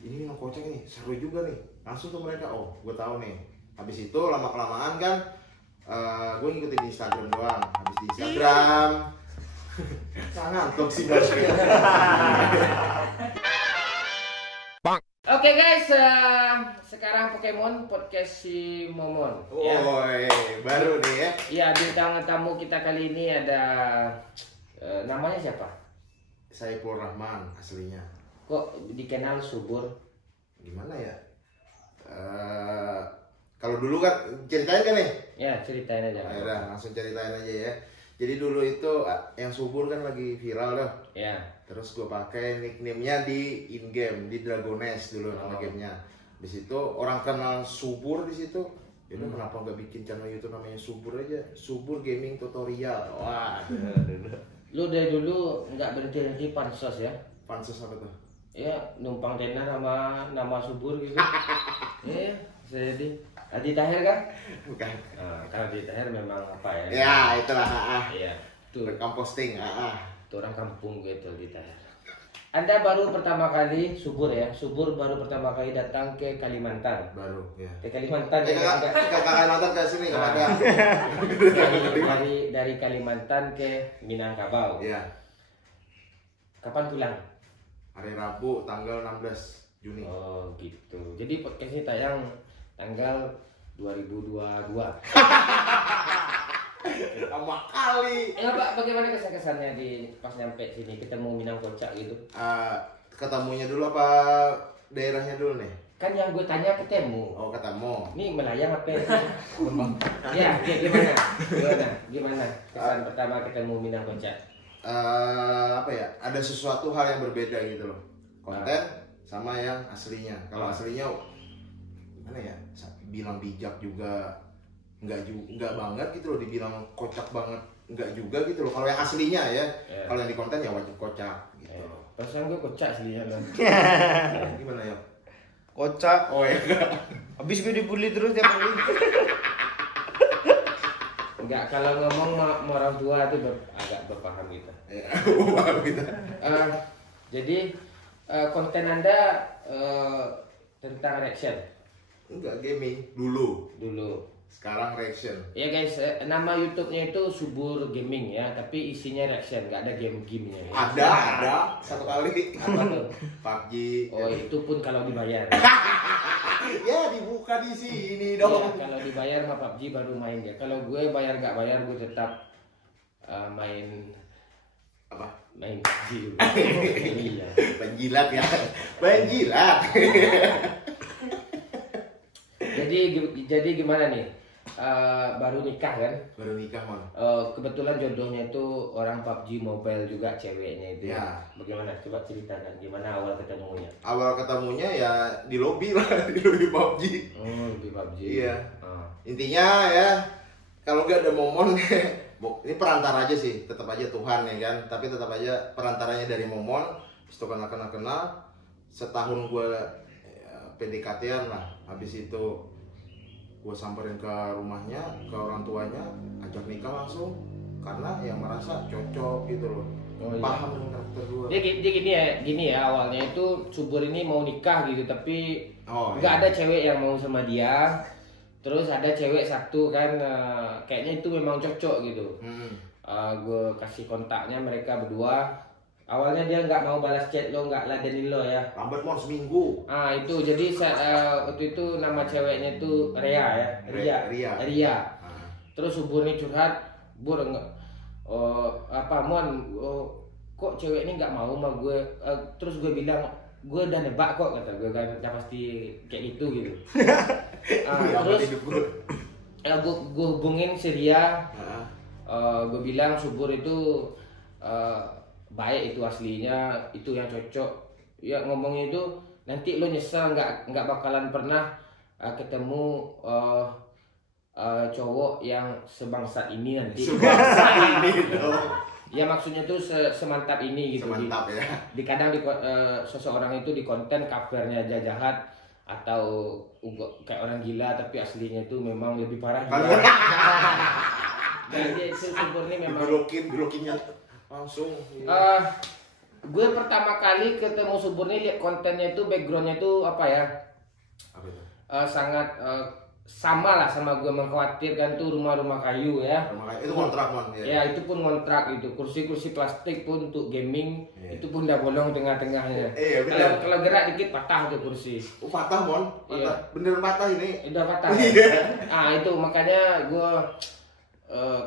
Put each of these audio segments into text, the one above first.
ini yang kocak nih, seru juga nih. Langsung tuh mereka, oh gue tahu nih. Habis itu lama-kelamaan kan gue ngikutin di Instagram doang. Habis di Instagram ngantuk sih bosnya. Oke guys, sekarang Pokemon podcast si Momon. Woi, baru nih ya. Iya, bintang tamu kita kali ini ada namanya siapa? Saiful Rahman aslinya. Kok dikenal subur? Gimana ya? Kalau dulu kan ceritain kan nih? Ya, ceritain aja. Ya udah, langsung ceritain aja ya. Jadi dulu itu yang subur kan lagi viral loh. Ya. Terus gue pakai nickname-nya di in-game, di Dragoness dulu nama gamenya. Di situ orang kenal subur di situ. Jadi kenapa nggak bikin channel YouTube namanya subur aja? Subur Gaming Tutorial. Wah, Lu dari dulu nggak berhenti pansos ya? pansus apa tuh? Ya, numpang tenar sama nama subur gitu. Iya, jadi Adi Tahir kan? Bukan. Kalau Adi Tahir memang apa ya? Ya, itulah. Iya. Tuh, Rekam posting. tuh orang kampung gitu Adi Tahir. Anda baru pertama kali subur ya? Subur baru pertama kali datang ke Kalimantan. Baru, ya. Ke Kalimantan ya? Kakak nonton ke sini nggak ada. Dari Kalimantan ke Minangkabau. Iya. Kapan pulang? Hari Rabu tanggal 16 Juni. Oh gitu. Jadi podcast ini tayang tanggal 2022. Lama kali. Pak, bagaimana kesan-kesannya di pas nyampe sini ketemu Minang Kocak gitu? Ketemunya dulu apa daerahnya dulu nih? Kan yang gue tanya ketemu. Oh, ketemu. Ini melayang apa ya? Gimana? Kesan pertama ketemu Minang Kocak? Apa ya? Ada sesuatu hal yang berbeda gitu loh. Konten sama yang aslinya. Kalau aslinya gimana ya? Bilang bijak juga enggak banget gitu loh, dibilang kocak banget enggak juga gitu loh. Kalau yang aslinya ya, kalau yang di konten ya wajib kocak gitu. Perasaan gue kocak aslinya kan. Gimana ya? Kocak. Oh ya. Habis gue dibully terus tiap hari. Enggak, kalau ngomong sama orang tua itu agak berpaham gitu. Gitu. Jadi konten Anda tentang reaction? Enggak, gaming dulu. Sekarang reaction. Ya guys, nama YouTube-nya itu Subur Gaming ya, tapi isinya reaction, nggak ada game-gamenya. Ya. Ada satu kali. Apa tuh? PUBG. Oh, itu pun kalau dibayar. Ya dibuka di sini dong. Ya, kalau dibayar mah PUBG baru main ya. Kalau gue bayar nggak bayar gue tetap main Apa? main PUBG juga. Iya. Penjilat ya. Penjilat. Jadi gimana nih? Baru nikah kan? Baru nikah man. Kebetulan jodohnya itu orang PUBG Mobile juga ceweknya itu. Ya. Bagaimana? Coba ceritakan gimana awal ketemunya. Awal ketemunya ya di lobby lah, di lobby PUBG. Oh, di PUBG. Iya. Intinya ya kalau nggak ada momon ini perantara aja sih, tetap aja Tuhan ya kan. Tapi tetap aja perantaranya dari momon. Itu kenal. Setahun gue PDKT-an lah. Habis itu gue samperin ke rumahnya, ke orang tuanya, ajak nikah langsung karena yang merasa cocok gitu loh. Oh, iya. Paham dengan karakter gue. Dia gini ya awalnya itu Subur ini mau nikah gitu tapi nggak iya. ada cewek yang mau sama dia. Terus ada cewek satu kan kayaknya itu memang cocok gitu. Gue kasih kontaknya mereka berdua. Awalnya dia nggak mau balas chat lo, nggak ladenin lo ya. Lambat mau seminggu. Itu jadi waktu itu nama ceweknya itu Ria ya. Ria. Terus Subur nih curhat, Bur enggak kok cewek ini nggak mau sama gue. Terus gue bilang gue udah nebak kok, kata gue kan, udah pasti kayak gitu. Terus gue hubungin si Ria. Gue bilang Subur itu baik, itu aslinya, itu yang cocok. Ya ngomongnya itu nanti lo nyesel, nggak bakalan pernah ketemu cowok yang sebangsat ini nanti. Sebangsat ini dong. Ya maksudnya tuh semantap ini gitu. Semantap ya. Kadang seseorang itu di konten covernya aja jahat atau kayak orang gila tapi aslinya itu memang lebih parah gila. Dan dia Subur ini memang Blokinnya langsung. gue pertama kali ketemu Subur nih lihat kontennya itu backgroundnya itu apa ya? Apa itu? Sangat sama lah sama gue, mengkhawatirkan tuh rumah-rumah kayu ya. Rumah kayu itu kontrak mon ya. Ya itu pun kontrak itu, kursi-kursi plastik pun untuk gaming Iya. itu pun udah bolong tengah-tengahnya. Iya, benar. Kalau gerak dikit patah tuh kursi. Patah mon, patah. Iya. Beneran patah ini. Udah patah. Iya. Itu makanya gue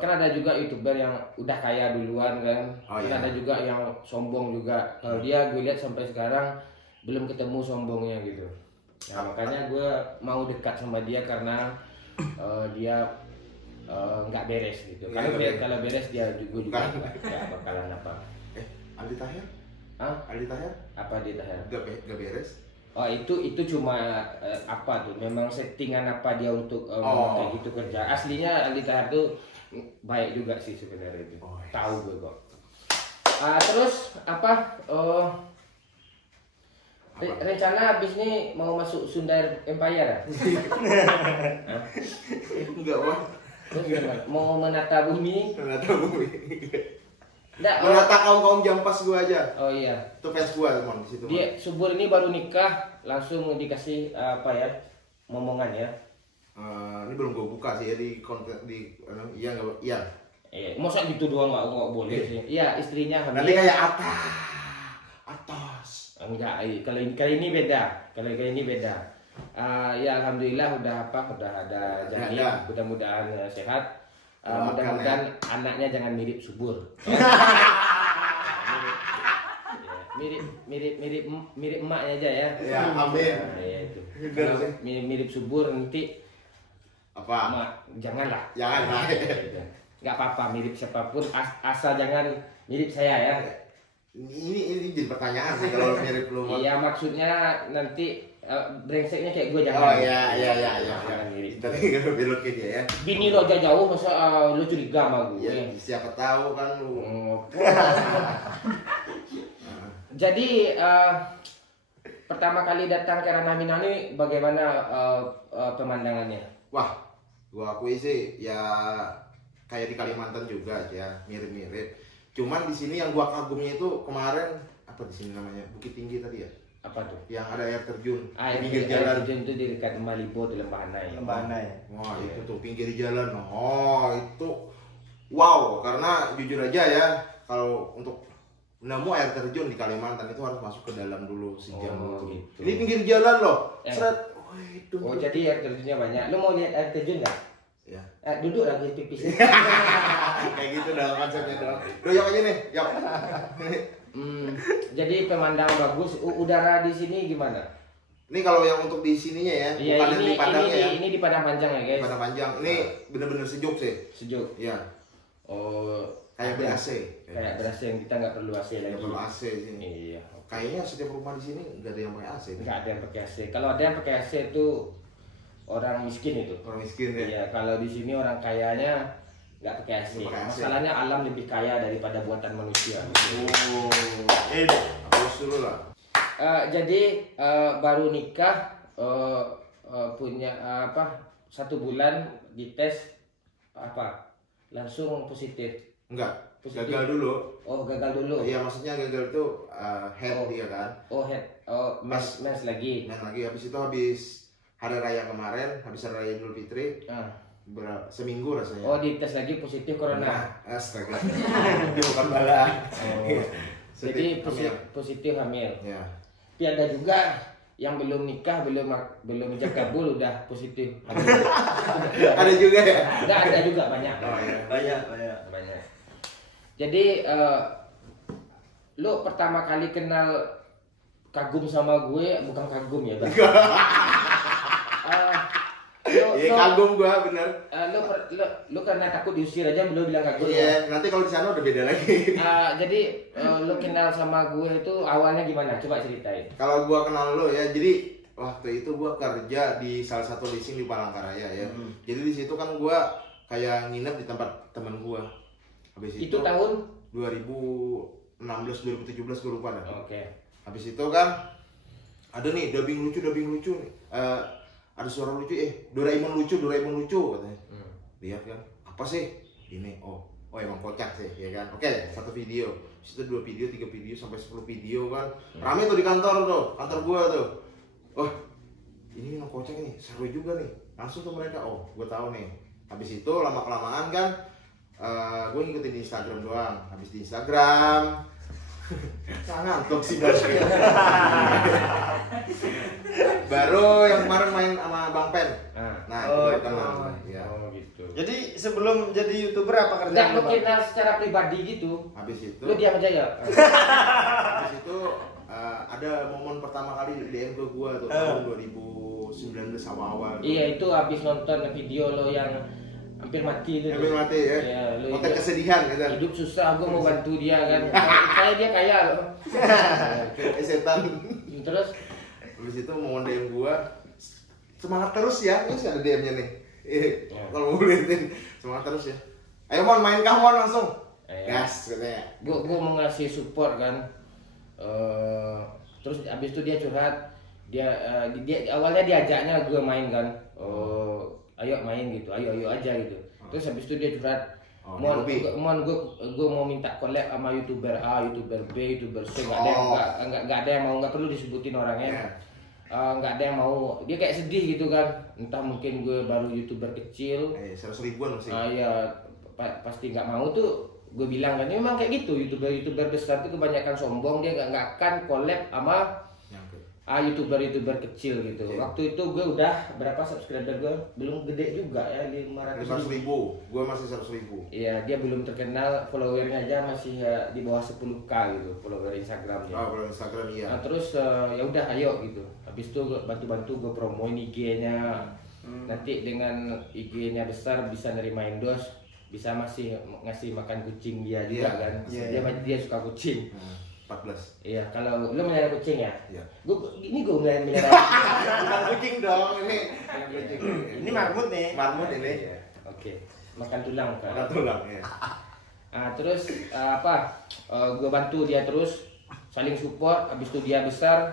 kan ada juga YouTuber yang udah kaya duluan kan. Oh, Kan iya. ada juga yang sombong juga. Kalau dia gue lihat sampai sekarang belum ketemu sombongnya gitu. Nah, makanya gue mau dekat sama dia karena dia nggak beres gitu. Iya, Kalau beres dia juga Bukan. ya bakalan apa? Aldi Tahir? Hah? Aldi Tahir? Apa dia tahan? Gak beres? Oh itu cuma apa tuh? Memang settingan apa dia untuk kayak gitu kerja. Aslinya Aldi Tahir tuh baik juga sih sebenarnya itu. Oh, yes. Tahu gue kok. Terus apa? Rencana abis ini mau masuk Sunda Empire ya? Hah? Enggak mon. Terus gimana? Mau menata bumi? Menata bumi. Nggak, Menata kaum jampas gua aja. oh iya. Itu fans gua mon di situ. Dia Subur ini baru nikah langsung dikasih apa ya? Momongan ya. Ini belum gua buka sih ya di konten di iya nggak iya. Masa gitu doang nggak boleh sih. Iya, istrinya hamil. Nanti kayak atas. Enggak, kali ini beda. Kali ini beda. Ya alhamdulillah udah ada janin, Ada. mudah-mudahan sehat. Doakan Mudah-mudahan anaknya jangan mirip Subur. mirip emaknya aja ya. Ya, amin. Ya itu. Bener Kalau sih. mirip Subur nanti Apa? emak janganlah. Jangan lah. Nggak apa-apa mirip siapapun asal jangan mirip saya ya. Ini jadi pertanyaan sih kalau mirip lu. Mon. Iya maksudnya nanti brengseknya kayak gue jangan. Oh iya. Jangan mirip. Tapi nggak belok ke dia ya. Bini lo aja jauh masa lo curiga sama gue. Ya, siapa tahu kan lu. Jadi pertama kali datang ke Ranah Minang bagaimana pemandangannya? Wah, gua akui sih ya kayak di Kalimantan juga ya, mirip-mirip. Cuman di sini yang gua kagumnya itu kemarin apa di sini namanya? Bukit Tinggi tadi ya? Apa tuh? Yang ada air terjun, Air pinggir jalan. terjun itu di dekat Malibo di Lembahana ya. Wah, itu tuh pinggir jalan. Oh, itu wow, karena jujur aja ya, kalau untuk nemu air terjun di Kalimantan itu harus masuk ke dalam dulu sejam dulu. Gitu. Ini pinggir jalan loh. Eh. Seret. Oh, itu. Oh jadi air terjunnya banyak. Lo mau lihat air terjun nggak? Ya. Duduk lagi pipis. Kayak gitu dalam konsepnya dong. Lo yuk aja nih, yuk. Jadi pemandangan bagus. Udara di sini gimana? Ini kalau yang untuk di sininya ya, Iya bukan yang di Padangnya ya. ini di Padang Panjang ya guys. Padang Panjang. Ini bener-bener sejuk sih. Sejuk. Iya. Oh Kayak ada- ber-AC. Kayak berasa yang kita nggak perlu AC lagi. Nggak perlu AC di sini. Iya. Kayaknya setiap rumah di sini nggak ada yang pakai AC. Nggak ada yang pakai AC. Kalau ada yang pakai AC itu orang miskin itu. Orang miskin ya. Iya. Kalau di sini orang kayanya nggak pakai AC. Nggak pakai AC. Masalahnya alam lebih kaya daripada buatan manusia. Oh. Harus dulu lah. Jadi baru nikah punya 1 bulan dites apa langsung positif. Enggak. Positif. Gagal dulu. Oh gagal dulu. Iya, maksudnya gagal itu head Oh. dia kan. Oh head. Oh mens lagi. Nah, lagi habis itu habis hari raya kemarin, habis hari raya Idul Fitri, seminggu rasanya. Oh dites lagi positif corona. Nah, astaga. Dia bukan bala. Oh. Jadi positif hamil. Ya. Tapi ada juga yang belum nikah, belum ijab kabul udah positif hamil. Ada juga ya? Ada juga banyak. Oh, iya. Banyak. Jadi lo pertama kali kenal kagum sama gue bukan kagum ya bang. Iya, kagum gua bener. Lo karena takut diusir aja belum bilang kagum. Iya, nanti kalau di sana udah beda lagi. Jadi lo kenal sama gue itu awalnya gimana? Coba ceritain. Kalau gua kenal lo ya, jadi waktu itu gua kerja di salah satu leasing di Palangkaraya ya. Jadi di situ kan gua kayak nginep di tempat teman gua. Habis Itu tahun 2016 2017 gua lupa dah. Oke. Habis itu kan ada nih dubbing lucu nih. Ada suara lucu, Doraemon lucu katanya. Lihat kan, apa sih? Ini, oh oh emang kocak sih ya kan. Oke, satu video, itu 2 video, 3 video sampai 10 video kan. Rame tuh di kantor gua tuh. Oh, ini emang kocak nih, seru juga nih. Langsung tuh mereka, oh gua tahu nih. Habis itu lama-kelamaan kan gue ngikutin di Instagram doang. Habis di Instagram ngantuk sih bosnya. Baru yang kemarin main sama Bang Pen. Nah, Oh, itu itu. kenal. Ya. Oh gitu. Jadi sebelum jadi YouTuber apa Enggak kerjaan lu, lu Bang? kenal secara pribadi gitu. Habis itu Lu diam aja ya. habis itu ada momen pertama kali DM ke gua tuh tahun 2019 awal-awal. Iya itu habis nonton video lo yang hampir mati itu. Hampir mati ya. Iya, lu Konten hidup- kesedihan gitu. Hidup susah, gue mau bantu dia kan. Saya dia kaya loh. Setan. Terus Habis itu momen DM gua semangat terus ya. Ini sih ada DM-nya nih. Kalau mau liatin semangat terus ya. Ayo Mon main Mon langsung. Gas katanya. gue mau ngasih support kan. Terus abis itu dia curhat. Dia awalnya diajaknya gue main kan. Ayo main gitu, ayo aja gitu. Terus habis itu dia curhat. Mon gue mau minta collab sama YouTuber A, YouTuber B, YouTuber C. Nggak ada yang mau, nggak perlu disebutin orangnya. Nggak ada yang mau. Dia kayak sedih gitu kan. Entah mungkin gue baru YouTuber kecil. 100 ribuan masih. Ya pasti nggak mau tuh. Gue bilang kan, memang kayak gitu. YouTuber besar tuh kebanyakan sombong. Dia nggak akan collab sama YouTuber kecil gitu. Waktu itu gue udah berapa subscriber gue, belum gede juga ya, 500 ribu. Gue masih 100 ribu. Iya, dia belum terkenal, followernya aja masih di bawah 10k gitu, follower Instagramnya. Follower Instagram iya. Nah, terus ya udah ayo gitu. Habis itu bantu-bantu gue promoin IG-nya. Nanti dengan IG-nya besar bisa nerima endorse, bisa masih ngasih makan kucing dia juga kan. Dia suka kucing. 14. Iya, kalau lu melihara kucing ya? Iya. Gue melihara. Bukan kucing dong ini. Kucing. Ini marmut nih. Marmut ini. Oke. Makan tulang kan. Makan tulang ya. Nah, terus gue bantu dia terus, saling support. Habis itu dia besar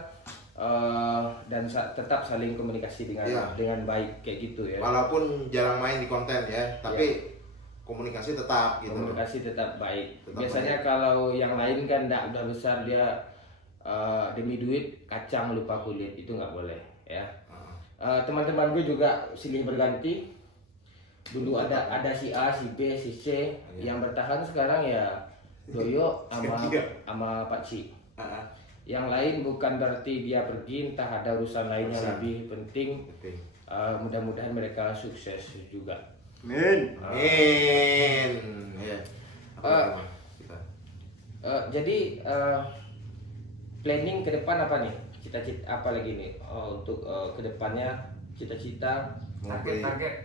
dan tetap saling komunikasi dengan baik kayak gitu ya. Walaupun jarang main di konten ya, tapi komunikasi tetap gitu. Komunikasi tetap baik. Tetap Biasanya baik. kalau yang lain kan udah besar dia demi duit kacang lupa kulit, itu nggak boleh ya. Teman-teman gue juga silih berganti. Dulu ada si A, si B, si C. Yang bertahan sekarang ya Doyo sama Pak Ci. Yang lain bukan berarti dia pergi, entah ada urusan lain yang lebih penting. Mudah-mudahan mereka sukses juga. Amin. Iya. Jadi planning ke depan apa nih? Cita-cita apa lagi nih untuk ke depannya, cita-cita?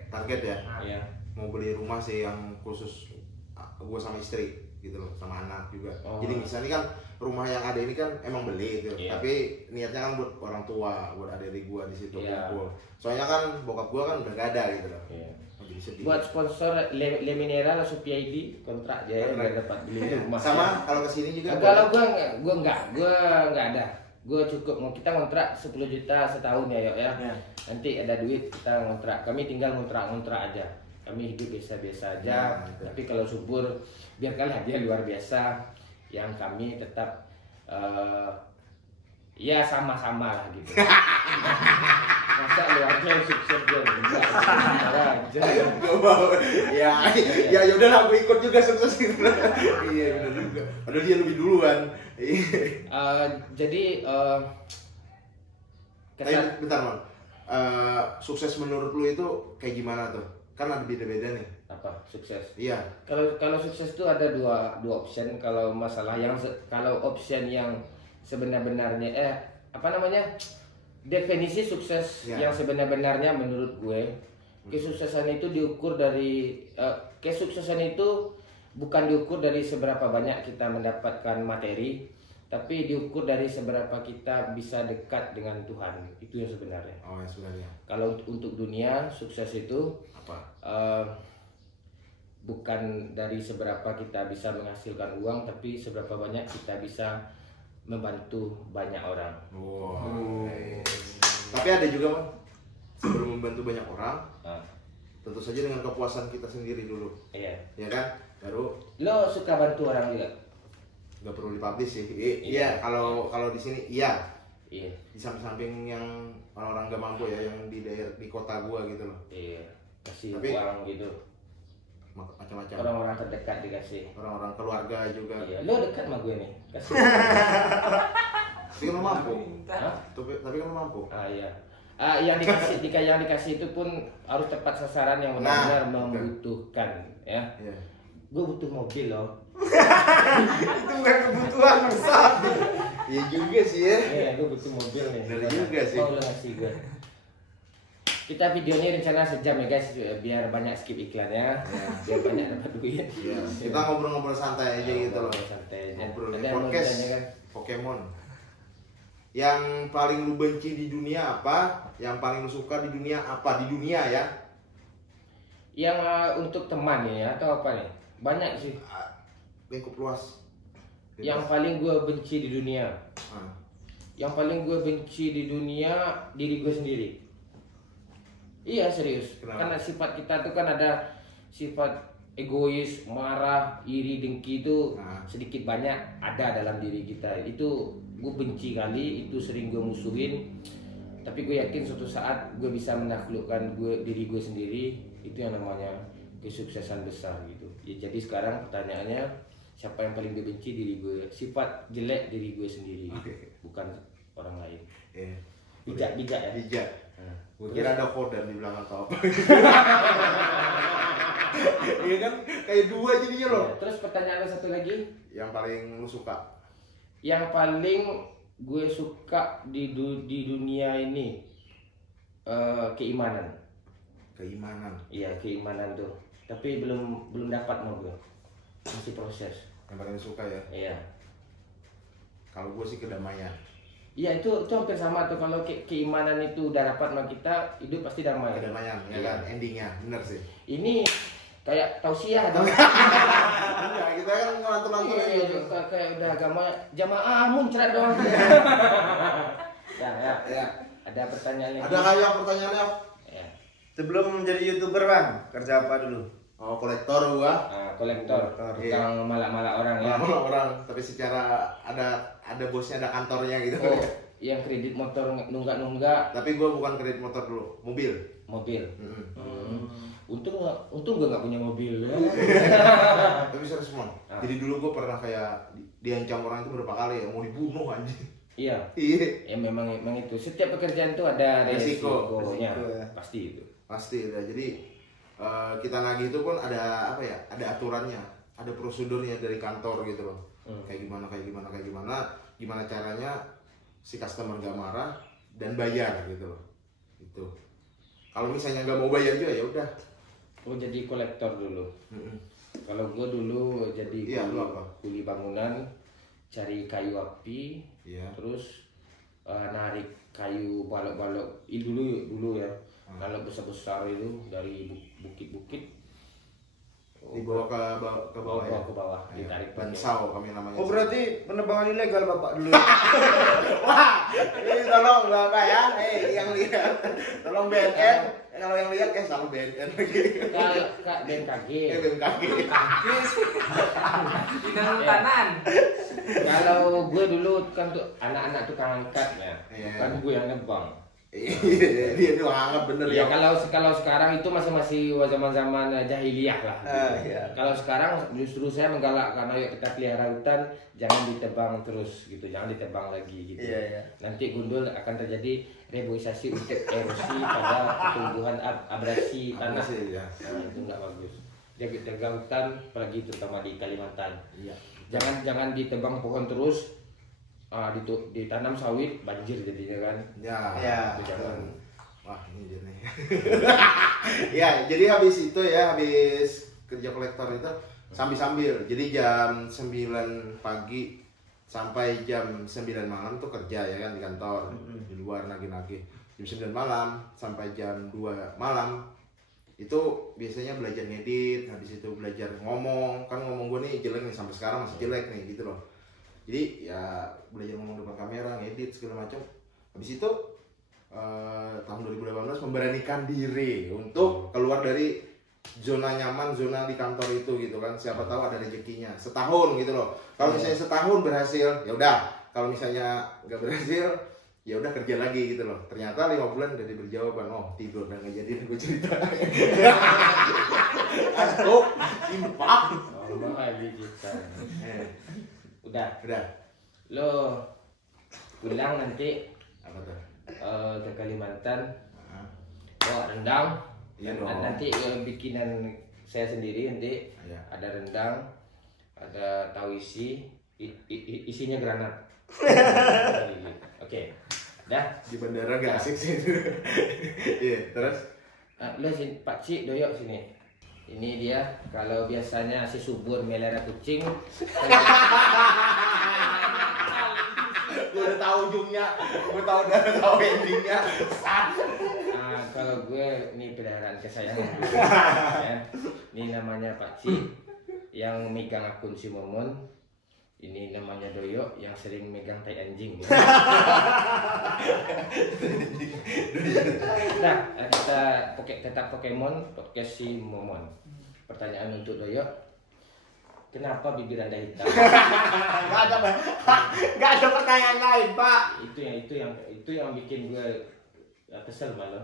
Target ya. Ya. Mau beli rumah sih yang khusus gue sama istri gitu loh, sama anak juga. Jadi misalnya kan rumah yang ada ini kan emang beli gitu, tapi niatnya kan buat orang tua, buat adik gue di situ kumpul. Soalnya kan bokap gue kan udah gak ada gitu loh. Jadi sedih. Buat sponsor Le Mineral atau PID kontrak aja ya biar dapat beli rumah. Sama kalau kesini juga. Kalau gue nggak ada. Gue cukup mau kita ngontrak 10 juta setahun ya Yok ya. Nanti ada duit kita ngontrak. Kami tinggal ngontrak aja. Kami hidup biasa-biasa aja. Tapi kalau subur biarkanlah dia luar biasa. Yang kami tetap ya sama-sama lah gitu. Masa lu aja yang sukses dia enggak aja. Gak mau. Ya yaudah lah, aku ikut juga sukses gitu. Iya benar juga. Padahal dia lebih duluan. Jadi bentar Man. Sukses menurut lu itu kayak gimana tuh? Kan ada beda-beda nih. apa sukses? Iya. Kalau sukses itu ada dua option. Kalau masalah kalau option yang sebenar-benarnya definisi sukses yang sebenar-benarnya menurut gue, kesuksesan itu diukur dari kesuksesan itu bukan diukur dari seberapa banyak kita mendapatkan materi, tapi diukur dari seberapa kita bisa dekat dengan Tuhan. Itu yang sebenarnya. Oh, yang sebenarnya. Kalau untuk dunia, sukses itu Apa? Bukan dari seberapa kita bisa menghasilkan uang, tapi seberapa banyak kita bisa membantu banyak orang. Wow. Tapi ada juga Man, sebelum membantu banyak orang, tentu saja dengan kepuasan kita sendiri dulu. Iya. Ya kan? Baru Lo suka bantu orang juga? nggak perlu dipublish sih. Iya, kalau di sini iya. Iya. Di samping-samping yang orang-orang gak mampu ya, yang di daerah di kota gua gitu loh. Iya. Kasih Tapi- uang gitu. Macam-macam. Orang-orang terdekat dikasih. Orang-orang keluarga juga. Iya. Lo dekat sama gue nih. Kasih. Tapi kan lo mampu. Hah? Tapi kan lo mampu. Iya. Yang dikasih itu pun harus tepat sasaran yang benar-benar Nah, membutuhkan ya. Iya. Gue butuh mobil loh. Itu bukan kebutuhan besar. Iya juga sih ya. Iya, gue butuh mobil nih. Bener juga sih. Mau lo ngasih gue. Kita videonya rencana sejam ya guys, biar banyak skip iklannya, biar banyak dapat duit. Iya. Kita ngobrol-ngobrol santai aja gitu loh. Santai aja. Ngobrol Ada di yang mau podcast ditanya kan? Pokemon. Yang paling lu benci di dunia apa? Yang paling lu suka di dunia apa? Di dunia ya. Yang untuk teman ya atau apa nih? Banyak sih. Lingkup luas. Yang paling gue benci di dunia. Ah. Yang paling gue benci di dunia diri gue sendiri. Iya serius. Kenapa? Karena sifat kita tuh kan ada sifat egois, marah, iri, dengki itu Nah. sedikit banyak ada dalam diri kita. Itu gue benci kali, itu sering gue musuhin. Tapi gue yakin suatu saat gue bisa menaklukkan diri gue sendiri. Itu yang namanya kesuksesan besar gitu. Ya, jadi sekarang pertanyaannya siapa yang paling gue benci? Diri gue. Sifat jelek diri gue sendiri, bukan orang lain. Iya. Bijak ya. Bijak. Nah, Gue kira ada kodan di belakang atau apa. Iya kan kayak dua jadinya loh. ya, terus pertanyaan lo satu lagi. Yang paling lu suka. Yang paling gue suka di dunia ini keimanan. Keimanan. Iya keimanan tuh. Tapi belum dapat mau gue. Masih proses. Yang paling lu suka ya. Iya. Kalau gue sih kedamaian. Iya itu hampir sama tuh, kalau keimanan itu udah dapat sama kita, hidup pasti damai. Kedamaian ya Iya. kan endingnya bener sih. Ini kayak tausiah dong. Enggak, kita kan ngelantur-lantur Iya, aja. kayak udah agama jamaah muncrat doang. Ya. Ya. Ada pertanyaan lagi? Ada kayak pertanyaannya? Ya. Sebelum menjadi YouTuber, Bang, kerja apa dulu? Oh, kolektor gua. Kolektor, Iya. tukang malak-malak orang ya. Orang, tapi secara ada bosnya, ada kantornya gitu. Oh, yang kredit motor nunggak-nunggak Tapi gua bukan kredit motor dulu, mobil. mobil. Mm-mm. Untung gua nggak punya mobil. Tapi serius mon. Ah. Jadi dulu gua pernah kayak diancam orang itu berapa kali ya, mau dibunuh anjing. Iya. Iya. Ya memang itu. Setiap pekerjaan itu ada Resiko. resikonya. Resiko, ya. Pasti itu. Pasti ya. Jadi kita nagih itu pun ada apa ya? Ada aturannya, ada prosedurnya dari kantor gitu loh. Kayak gimana, gimana caranya si customer gak marah dan bayar gitu loh. Itu. Kalau misalnya nggak mau bayar juga ya udah. Oh jadi kolektor dulu. Mm-mm. Kalau gua dulu jadi Iya, lu apa? kuli bangunan, cari kayu api, Iya. terus narik kayu balok-balok. Dulu ya. Kalau besar-besar itu dari bukit-bukit Dibawa ke bawah ya. ke bawah, Iya. ditarik pakai. Bansau kami namanya. Oh, berarti penerbangan ilegal Bapak dulu. Wah, ini tolong Bapak ya, yang lihat, tolong BNN, kalau yang lihat salah BNN lagi. Kak BMKG. BMKG. Bidang hutanan. Kalau gue dulu kan tuh anak-anak tukang angkat ya, Iya. bukan gue yang nebang. Iya, dia tuh hangat bener Ya ya. kalau sekarang itu masih zaman jahiliyah lah. Iya. Kalau sekarang justru saya menggalakkan ayo kita pelihara hutan, jangan ditebang terus gitu, jangan ditebang lagi gitu. Iya. Nanti gundul akan terjadi reboisasi untuk erosi pada pertumbuhan abrasi tanah. Sih ya. Nah, itu nggak bagus. Jaga hutan, apalagi terutama di Kalimantan. Iya. Jangan ditebang pohon terus. Ditanam sawit banjir jadinya kan. Ya. Ya. Itu jangan. Wah, ini dia nih. Ya, jadi habis kerja kolektor itu sambil-sambil. Jadi jam 9 pagi sampai jam 9 malam tuh kerja ya kan di kantor. Di luar nagih-nagih. Jam 9 malam sampai jam 2 malam itu biasanya belajar ngedit, habis itu belajar ngomong. Kan ngomong gue nih jelek nih, sampai sekarang masih jelek nih gitu loh. Jadi ya belajar ngomong depan kamera, ngedit segala macam. Habis itu tahun 2018 memberanikan diri untuk keluar dari zona nyaman, zona di kantor itu gitu kan. Siapa tahu ada rezekinya. Setahun gitu loh. Kalau misalnya setahun berhasil, ya udah. Kalau misalnya nggak berhasil, ya udah kerja lagi gitu loh. Ternyata 5 bulan udah diberi jawaban, oh tidur dan ngejadiin gue cerita. Asuk, impak. Oh, lagi kita. Udah. Udah. Lo pulang nanti Apa tuh? ke Kalimantan, Ah, bawa rendang. Iya dong. Nanti bikinan saya sendiri nanti Iya. ada rendang, ada tahu isinya granat. Oke, dah. Di bandara gak asik sih itu. Iya, terus? Lo sini, Pak Cik doyok sini. Ini dia, kalau biasanya si subur melera kucing. Gue udah tahu ujungnya, gue udah tahu endingnya. Kalau gue ini peliharaan kesayangan gue. Ya. Ini namanya Pak Cik yang megang akun si Momon. Ini namanya Doyok yang sering megang tai anjing. Ya. Nah, kita tetap Pokemon podcast si Momon. Pertanyaan untuk Doyok, kenapa bibir Anda hitam? Gak ada pertanyaan lain, Pak. Itu yang bikin gue kesel malah.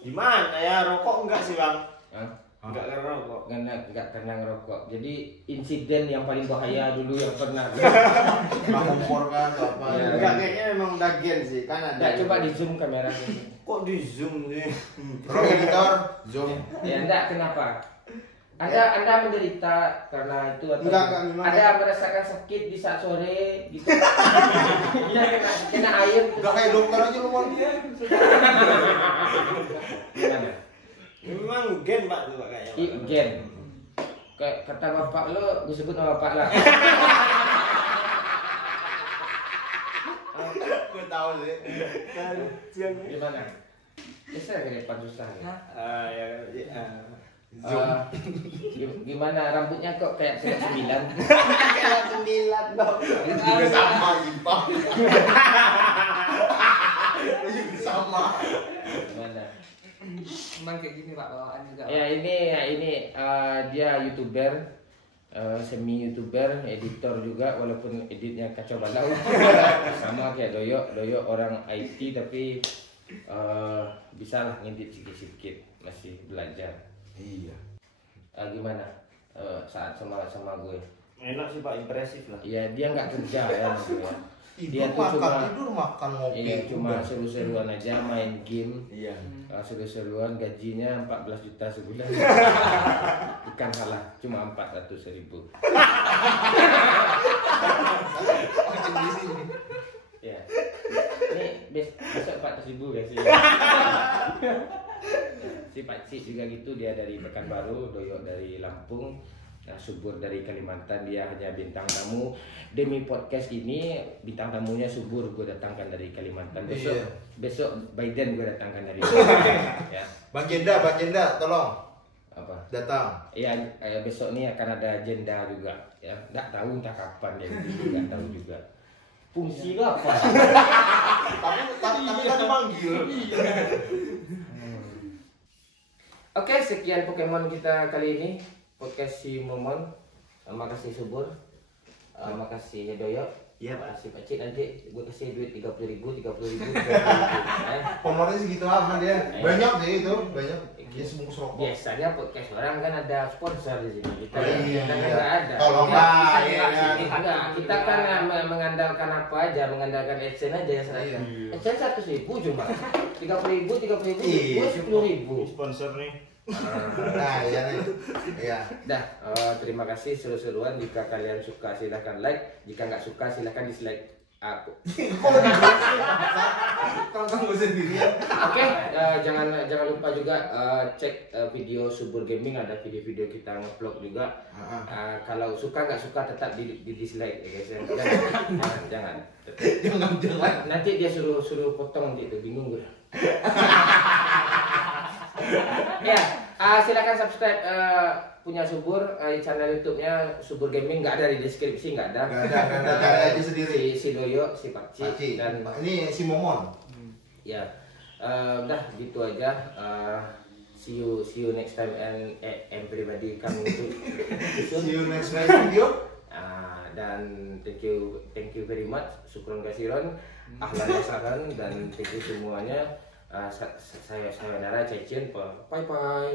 Gimana ya, rokok enggak sih, Bang? Hah? Enggak karena rokok. Enggak karena ngerokok. Jadi insiden yang paling bahaya dulu yang pernah. Kompor kan atau apa? Iya. Enggak, kayaknya memang dagen sih, kan ada. Enggak, coba di zoom kameranya. Kok di zoom sih? Bro editor, zoom. Ya enggak, kenapa? Anda menderita karena itu atau Enggak, memang. Anda merasakan sakit di saat sore gitu. Iya, kena air. Udah kayak dokter aja lu mau dia. Gimana? Memang gen, Pak, tuh Pak kayaknya. Gen. Kayak kata bapak lo, gue sebut nama bapak lah. Gue tahu sih. Gimana? Bisa ke depan susah ya? Ya. Gimana rambutnya kok kayak 9? Kayak 9 dong. Juga sama Gimpang. Juga sama. Gimana? Emang kayak gini Pak bawaan juga. Ya ini dia YouTuber, semi YouTuber, editor juga walaupun editnya kacau balau. Sama kayak Doyok orang IT tapi bisa lah ngedit sedikit-sedikit, masih belajar. Iya. Gimana saat sama gue? Enak sih Pak, impresif lah. Iya, dia nggak kerja ya, gitu ya. Dia Tidur tuh makan ngopi. Iya, cuma udah. seru-seruan aja main game. Iya. Seru-seruan gajinya 14 juta sebulan. Ikan salah cuma 400.000. Ya. Ini besok 400.000 guys. Si Pak Cik juga gitu, dia dari Pekanbaru, Doyok dari Lampung, Subur dari Kalimantan. Dia hanya bintang tamu demi podcast ini. Bintang tamunya Subur gue datangkan dari Kalimantan. Besok Biden gue datangkan dari ya. Bang Jenda, tolong Apa? datang. Iya, besok nih akan ada agenda juga ya. Nggak tahu entah kapan dia nggak tahu juga. Fungsi lo apa? Tapi kan dipanggil. Oke, sekian Pokemon kita kali ini. Podcast si Momon. Makasih Subur. Makasih Doyok. Iya, Pak. Makasih Pak Cik. Nanti gue kasih duit 30.000. Pomornya segitu amat ya. Banyak sih itu, banyak. Dia sebungkus rokok. Biasanya podcast orang kan ada sponsor di sini. Kita Iya. kan nggak ada. Tolong Kita- lah, kita- ya kan. Enggak, kita kan mengandalkan apa aja, mengandalkan AdSense aja ya. Iya. AdSense 100.000 cuma. 30.000, Iya. gue 10.000. Sponsor nih. Nah, iya nih. Iya. Dah, terima kasih seru-seruan. Jika kalian suka silahkan like, jika nggak suka silahkan dislike. Aku. Tonton gue sendirian. Oke, jangan lupa juga cek video Subur Gaming, ada video-video kita nge-vlog juga. Kalau suka nggak suka tetap di dislike ya guys. Jangan. Nanti dia suruh potong nanti itu bingung gue. Ya, silakan subscribe punya Subur, channel YouTube-nya Subur Gaming, nggak ada di deskripsi, nggak ada. Nggak ada, cari aja sendiri. Si Doyo, si Pak Cik, Paci. dan Ini si Momon. ya, udah gitu aja. see you next time and everybody coming to See you next video. Dan thank you very much, syukron kasiron, ahlan wa sahlan, dan thank you semuanya. Saya Nara Cecin, bye bye.